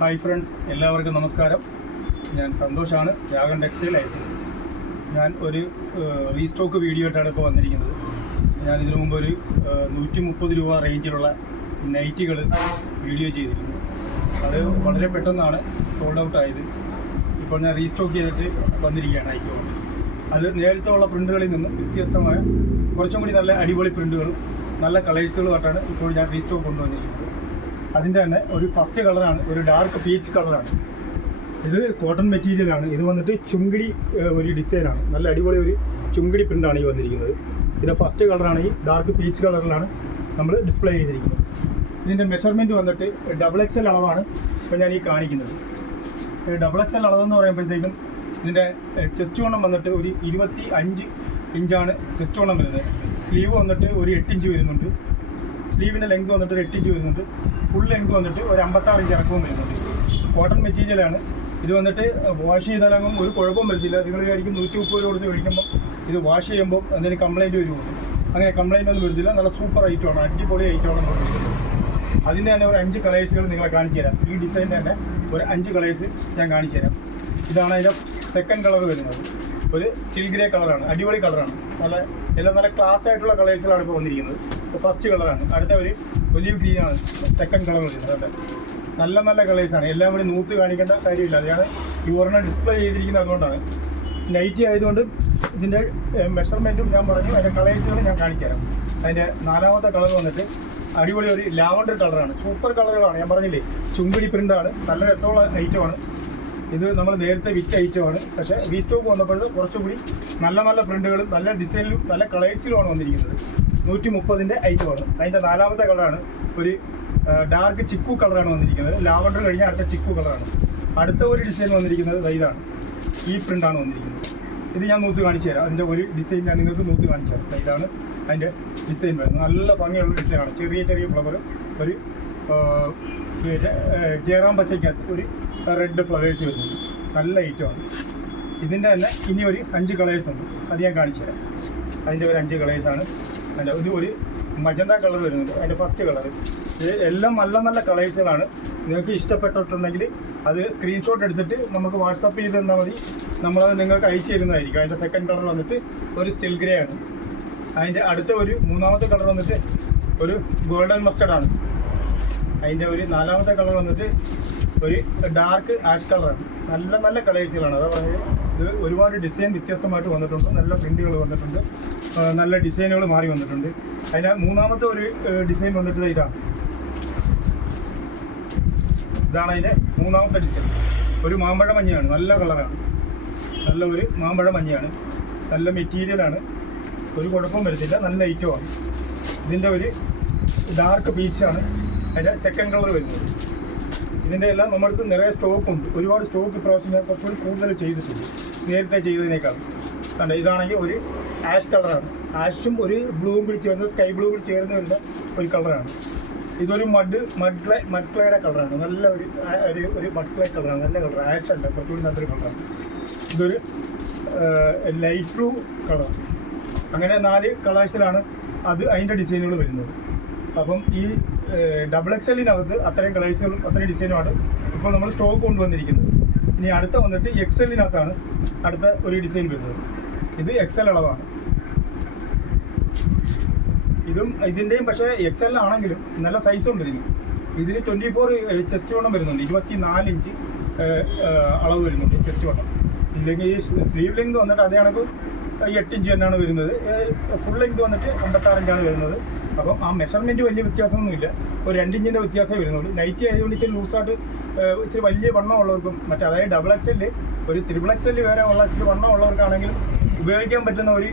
Hi friends, എല്ലാവർക്കും നമസ്കാരം. ഞാൻ സന്തോഷാണ്, രാഗൻ ടെക്സ്റ്റൈൽ ആയിട്ട്. ഞാൻ ഒരു റീസ്റ്റോക്ക് വീഡിയോ ആയിട്ടാണ് ഇപ്പോൾ വന്നിരിക്കുന്നത്. ഞാൻ ഇതിനു മുമ്പ് ഒരു 130 രൂപ റേഞ്ചിലുള്ള നൈറ്റികൾ വീഡിയോ ചെയ്തിരുന്നു. അത് വളരെ പെട്ടെന്നാണ് സോൾഡ് ഔട്ട് ആയത്. ഇപ്പോൾ ഞാൻ റീസ്റ്റോക്ക് ചെയ്തിട്ട് വന്നിരിക്കുകയാണ് നൈറ്റികൾ. അത് നേരത്തെ ഉള്ള പ്രിൻ്റുകളിൽ നിന്നും വ്യത്യസ്തമായ കുറച്ചും കൂടി നല്ല അടിപൊളി പ്രിൻ്റുകളും നല്ല കളേഴ്സുകളുമായിട്ടാണ് ഇപ്പോൾ ഞാൻ റീസ്റ്റോക്ക് കൊണ്ടുവന്നിരിക്കുന്നത്. അതിൻ്റെ തന്നെ ഒരു ഫസ്റ്റ് കളറാണ്, ഒരു ഡാർക്ക് പീച്ച് കളറാണ്. ഇത് കോട്ടൺ മെറ്റീരിയലാണ്. ഇത് വന്നിട്ട് ചുങ്കിടി ഒരു ഡിസൈനാണ്. നല്ല അടിപൊളി ഒരു ചുങ്കിടി പ്രിൻ്റാണ് ഈ വന്നിരിക്കുന്നത്. ഇതിൻ്റെ ഫസ്റ്റ് കളറാണ് ഈ ഡാർക്ക് പീച്ച് കളറിലാണ് നമ്മൾ ഡിസ്പ്ലേ ചെയ്തിരിക്കുന്നത്. ഇതിൻ്റെ മെഷർമെൻറ്റ് വന്നിട്ട് XXL അളവാണ് ഇപ്പോൾ ഞാൻ ഈ കാണിക്കുന്നത്. XXL അളവെന്ന് പറയുമ്പോഴത്തേക്കും ഇതിൻ്റെ ചെസ്റ്റ് വണ്ണം വന്നിട്ട് ഒരു 25 ഇഞ്ചാണ് ചെസ്റ്റ് വണ്ണം വരുന്നത്. സ്ലീവ് വന്നിട്ട് ഒരു 8 ഇഞ്ച് വരുന്നുണ്ട്. സ്ലീവിൻ്റെ ലെങ്ത് വന്നിട്ട് ഒരു 8 ഇഞ്ച് വരുന്നുണ്ട്. ഫുൾ ലെങ്ത് വന്നിട്ട് ഒരു 56 ഇഞ്ച് ഇറക്കവും വരുന്നുണ്ട്. കോട്ടൺ മെറ്റീരിയലാണ്. ഇത് വന്നിട്ട് വാഷ് ചെയ്താലങ്ങും ഒരു കുഴപ്പം വരുന്നില്ല. നിങ്ങൾ വിചാരിക്കും 130 രൂപ കൊടുത്ത് മേടിക്കുമ്പോൾ ഇത് വാഷ് ചെയ്യുമ്പോൾ എന്തെങ്കിലും കംപ്ലയിൻറ്റ് വരുമോ? അങ്ങനെ കംപ്ലയിൻ്റ് ഒന്നും വരുന്നില്ല. നല്ല സൂപ്പർ ഐറ്റമാണ്, അടിപൊളി ഐറ്റമാണ് നോക്കിയിരിക്കുന്നത്. അതിൻ്റെ തന്നെ ഒരു 5 കളേഴ്സുകൾ നിങ്ങളെ കാണിച്ചു തരാം. ഈ ഡിസൈനിൻ്റെ തന്നെ ഒരു 5 കളേഴ്സ് ഞാൻ കാണിച്ചു തരാം. ഇതാണ് അതിൻ്റെ സെക്കൻഡ് കളർ വരുന്നത്. ഒരു സ്റ്റിൽ ഗ്രേ കളറാണ്, അടിപൊളി കളറാണ്. എല്ലാം നല്ല ക്ലാസ് ആയിട്ടുള്ള കളേഴ്സിലാണ് ഇപ്പോൾ വന്നിരിക്കുന്നത്. ഫസ്റ്റ് കളറാണ്. അടുത്ത ഒരു ഒലിവ് ഗ്രീനാണ് സെക്കൻഡ് കളർ വരുന്നത്. നല്ല നല്ല കളേഴ്സാണ്. എല്ലാം കൂടി നൂത്ത് കാണിക്കേണ്ട കാര്യമില്ല. അതാണ് ഈ ഒരെണ്ണം ഡിസ്പ്ലേ ചെയ്തിരിക്കുന്നത്. അതുകൊണ്ടാണ് നൈറ്റി ആയതുകൊണ്ട് ഇതിൻ്റെ മെഷർമെൻറ്റും ഞാൻ പറഞ്ഞു, അതിൻ്റെ കളേഴ്സുകളും ഞാൻ കാണിച്ചു തരാം. അതിൻ്റെ നാലാമത്തെ കളർ വന്നിട്ട് അടിപൊളി ഒരു ലാവണ്ടർ കളറാണ്. സൂപ്പർ കളറുകളാണ്. ഞാൻ പറഞ്ഞില്ലേ, ചുങ്കിടി പ്രിൻ്റാണ്. നല്ല രസമുള്ള ഐറ്റമാണ്. ഇത് നമ്മൾ നേരത്തെ വിറ്റ ഐറ്റമാണ്. പക്ഷേ റീസ്റ്റോക്ക് വന്നപ്പോൾ കുറച്ചുകൂടി നല്ല നല്ല പ്രിൻ്റുകളും നല്ല ഡിസൈനിലും നല്ല കളേഴ്സിലുമാണ് വന്നിരിക്കുന്നത്. 130ൻ്റെ ഐറ്റമാണ്. അതിൻ്റെ നാലാമത്തെ കളറാണ് ഒരു ഡാർക്ക് ചിക്കു കളറാണ് വന്നിരിക്കുന്നത്. ലാവണ്ടർ കഴിഞ്ഞാൽ അടുത്ത ചിക്കു കളറാണ്. അടുത്ത ഒരു ഡിസൈൻ വന്നിരിക്കുന്നത് ഇതാണ്. ഈ പ്രിൻ്റാണ് വന്നിരിക്കുന്നത്. ഇത് ഞാൻ നൂത്ത് കാണിച്ചു തരാം. അതിൻ്റെ ഒരു ഡിസൈൻ ഞാൻ നിങ്ങൾക്ക് നൂത്ത് കാണിച്ചു തരാം. ഇതാണ് അതിൻ്റെ ഡിസൈൻ വരുന്നത്. നല്ല ഭംഗിയുള്ള ഡിസൈനാണ്. ചെറിയ ചെറിയ ഫ്ലവർ, ഒരു ജയറാം പച്ചയ്ക്കകത്ത് ഒരു റെഡ് ഫ്ലവേഴ്സ് വരുന്നുണ്ട്. നല്ല ഐറ്റമാണ്. ഇതിൻ്റെ തന്നെ ഇനി ഒരു 5 കളേഴ്സ് ഉണ്ട്. അത് ഞാൻ കാണിച്ചു തരാം. അതിൻ്റെ ഒരു 5 കളേഴ്സാണ്. അതിൻ്റെ ഇത് ഒരു മജന്ത കളർ വരുന്നുണ്ട്. അതിൻ്റെ ഫസ്റ്റ് കളർ. ഇത് എല്ലാം നല്ല നല്ല കളേഴ്സുകളാണ്. നിങ്ങൾക്ക് ഇഷ്ടപ്പെട്ടിട്ടുണ്ടെങ്കിൽ അത് സ്ക്രീൻഷോട്ട് എടുത്തിട്ട് നമുക്ക് വാട്സപ്പ് ചെയ്ത് തന്നാൽ മതി. നമ്മളത് നിങ്ങൾക്ക് അയച്ചു തരുന്നതായിരിക്കും. അതിൻ്റെ സെക്കൻഡ് കളർ വന്നിട്ട് ഒരു സ്റ്റിൽ ഗ്രേ ആണ്. അതിൻ്റെ അടുത്ത ഒരു മൂന്നാമത്തെ കളർ വന്നിട്ട് ഒരു ഗോൾഡൻ മസ്റ്റർഡാണ്. അതിൻ്റെ ഒരു നാലാമത്തെ കളർ വന്നിട്ട് ഒരു ഡാർക്ക് ആഷ് കളറാണ്. നല്ല നല്ല കളേഴ്സുകളാണ്. അതാ പറഞ്ഞത്, ഇത് ഒരുപാട് ഡിസൈൻ വ്യത്യസ്തമായിട്ട് വന്നിട്ടുണ്ട്. നല്ല പ്രിൻ്റുകൾ വന്നിട്ടുണ്ട്. നല്ല ഡിസൈനുകൾ മാറി വന്നിട്ടുണ്ട്. അതിൻ്റെ മൂന്നാമത്തെ ഒരു ഡിസൈൻ വന്നിട്ട് ഇതാണ് അതിൻ്റെ മൂന്നാമത്തെ ഡിസൈൻ. ഒരു മാമ്പഴ മഞ്ഞയാണ്. നല്ല കളറാണ്. നല്ല ഒരു മാമ്പഴ മഞ്ഞയാണ്. നല്ല മെറ്റീരിയലാണ്. ഒരു കുഴപ്പം വരുന്നില്ല. നല്ല ഐറ്റമാണ്. ഇതിൻ്റെ ഒരു ഡാർക്ക് പീച്ചാണ് അതിൻ്റെ സെക്കൻഡ് കളർ വരുന്നത്. ഇതിൻ്റെ എല്ലാം നമ്മൾക്ക് നിറയെ സ്റ്റോക്കുണ്ട്. ഒരുപാട് സ്റ്റോക്ക് ഇപ്രാവശ്യം ഞാൻ കുറച്ചുകൂടി കൂടുതൽ ചെയ്തിട്ടുണ്ട് നേരത്തെ ചെയ്തതിനേക്കാൾ. കണ്ട, ഇതാണെങ്കിൽ ഒരു ആഷ് കളറാണ്. ആഷും ഒരു ബ്ലൂവും കൂടി ചേർന്ന്, സ്കൈ ബ്ലൂ കൂടി ചേർന്ന് വരുന്ന ഒരു കളറാണ്. ഇതൊരു മഡ് ക്ലേയുടെ കളറാണ്. നല്ല ഒരു മഡ് ക്ലേ കളറാണ്. നല്ല കളർ. ആഷ് അല്ല, കുറച്ചുകൂടി നല്ലൊരു കളറാണ്. ഇതൊരു ലൈറ്റ് ബ്ലൂ കളർ. അങ്ങനെ 4 കളേഴ്സിലാണ് അത് അതിൻ്റെ ഡിസൈനുകൾ വരുന്നത്. അപ്പം ഈ XXLനകത്ത് അത്രയും കളേഴ്സുകളും അത്രയും ഡിസൈനുമാണ് ഇപ്പോൾ നമ്മൾ സ്റ്റോക്ക് കൊണ്ടുവന്നിരിക്കുന്നത്. ഇനി അടുത്ത വന്നിട്ട് XLനകത്താണ് അടുത്ത ഒരു ഡിസൈൻ വരുന്നത്. ഇത് XL അളവാണ്. ഇതിൻ്റെയും പക്ഷേ XL ആണെങ്കിലും നല്ല സൈസുണ്ട് ഇതിന് 24 ചെസ്റ്റ് വണ്ണം വരുന്നുണ്ട്. 24 ഇഞ്ച് അളവ് വരുന്നുണ്ട് ചെസ്റ്റ് വണ്ണം. ഇല്ലെങ്കിൽ ഈ സ്ലീവ് ലെങ്ത് വന്നിട്ട് അതേ കണക്ക് 8 ഇഞ്ച് തന്നെയാണ് വരുന്നത്. ഫുൾ ലെങ്ത് വന്നിട്ട് 56 ഇഞ്ചാണ് വരുന്നത്. അപ്പം ആ മെഷർമെൻറ്റ് വലിയ വ്യത്യാസമൊന്നുമില്ല. ഒരു 2 ഇഞ്ചിൻ്റെ വ്യത്യാസമേ വരുന്നുള്ളൂ. നൈറ്റി ആയതുകൊണ്ട് ഇച്ചിരി ലൂസായിട്ട് ഇച്ചിരി വലിയ വണ്ണം ഉള്ളവർക്കും അതായത് XXL, ഒരു XXL വരെ ഉള്ള ഇച്ചിരി വണ്ണം ഉള്ളവർക്കാണെങ്കിലും ഉപയോഗിക്കാൻ പറ്റുന്ന ഒരു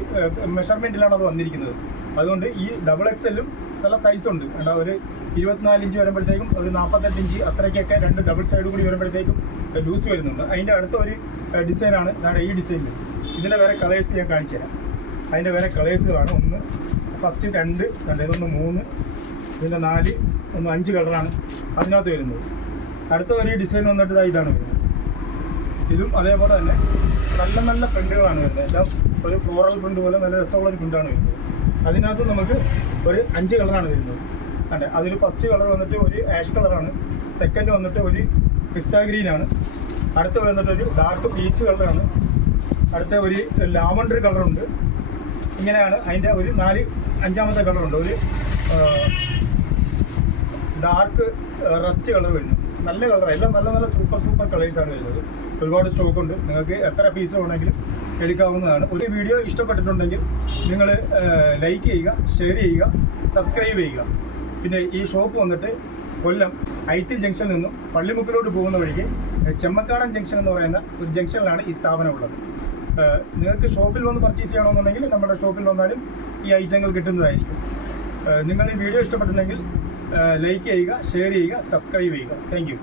മെഷർമെൻറ്റിലാണ് അത് വന്നിരിക്കുന്നത്. അതുകൊണ്ട് ഈ XXLും നല്ല സൈസുണ്ട്. ഒരു 24 ഇഞ്ച് വരുമ്പോഴത്തേക്കും ഒരു 48 ഇഞ്ച് അത്രയ്ക്കൊക്കെ 2 ഡബിൾ സൈഡ് കൂടി വരുമ്പോഴത്തേക്കും ലൂസ് വരുന്നുണ്ട്. അതിൻ്റെ അടുത്ത ഒരു ഡിസൈനാണ് ഈ ഡിസൈനിൽ. ഇതിൻ്റെ വേറെ കളേഴ്സ് ഞാൻ കാണിച്ചു തരാം. അതിൻ്റെ വേറെ കളേഴ്സുകളാണ്. ഒന്ന് ഫസ്റ്റ് 2, ഇതൊന്ന് 3, ഇതിൻ്റെ 4, ഒന്ന് 5 കളറാണ് അതിനകത്ത് വരുന്നത്. അടുത്ത ഒരു ഡിസൈൻ വന്നിട്ട് ഇതാണ് വരുന്നത്. ഇതും അതേപോലെ തന്നെ നല്ല നല്ല പ്രിൻ്റുകളാണ് വരുന്നത്. എല്ലാം ഒരു ഫ്ലോറൽ പ്രിൻ്റ് പോലെ നല്ല രസമുള്ളൊരു പ്രിൻ്റാണ് വരുന്നത്. അതിനകത്ത് നമുക്ക് ഒരു 5 കളറാണ് വരുന്നത്. അതെ, അതൊരു ഫസ്റ്റ് കളർ വന്നിട്ട് ഒരു ആഷ് കളറാണ്, സെക്കൻഡ് വന്നിട്ട് ഒരു പിസ്ത ഗ്രീനാണ്, അടുത്ത വന്നിട്ട് ഒരു ഡാർക്ക് പീച്ച് കളറാണ്, അടുത്ത ഒരു ലാവണ്ടർ കളറുണ്ട്. ഇങ്ങനെയാണ് അതിൻ്റെ ഒരു അഞ്ചാമത്തെ കളറുണ്ട്, ഒരു ഡാർക്ക് റസ്റ്റ് കളർ വരുന്നു. നല്ല കളർ, എല്ലാം നല്ല നല്ല സൂപ്പർ കളേഴ്സാണ് വരുന്നത്. ഒരുപാട് സ്റ്റോക്ക് ഉണ്ട്, നിങ്ങൾക്ക് എത്ര പീസ് വേണമെങ്കിലും എടുക്കാവുന്നതാണ്. ഒരു വീഡിയോ ഇഷ്ടപ്പെട്ടിട്ടുണ്ടെങ്കിൽ നിങ്ങൾ ലൈക്ക് ചെയ്യുക, ഷെയർ ചെയ്യുക, സബ്സ്ക്രൈബ് ചെയ്യുക. പിന്നെ ഈ ഷോപ്പ് വന്നിട്ട് കൊല്ലം ഐത്തിൽ ജംഗ്ഷനിൽ നിന്നും പള്ളിമുക്കിലോട്ട് പോകുന്ന വഴിക്ക് ചെമ്മക്കാടൻ ജംഗ്ഷൻ എന്ന് പറയുന്ന ഒരു ജംഗ്ഷനിലാണ് ഈ സ്ഥാപനം ഉള്ളത്. നിങ്ങൾക്ക് ഷോപ്പിൽ വന്ന് പർച്ചേസ് ചെയ്യണമെന്നുണ്ടെങ്കിൽ നമ്മുടെ ഷോപ്പിൽ വന്നാലും ഈ ഐറ്റങ്ങൾ കിട്ടുന്നതായിരിക്കും. നിങ്ങൾ ഈ വീഡിയോ ഇഷ്ടപ്പെട്ടിട്ടുണ്ടെങ്കിൽ ലൈക്ക് ചെയ്യുക, ഷെയർ ചെയ്യുക, സബ്സ്ക്രൈബ് ചെയ്യുക. Thank you.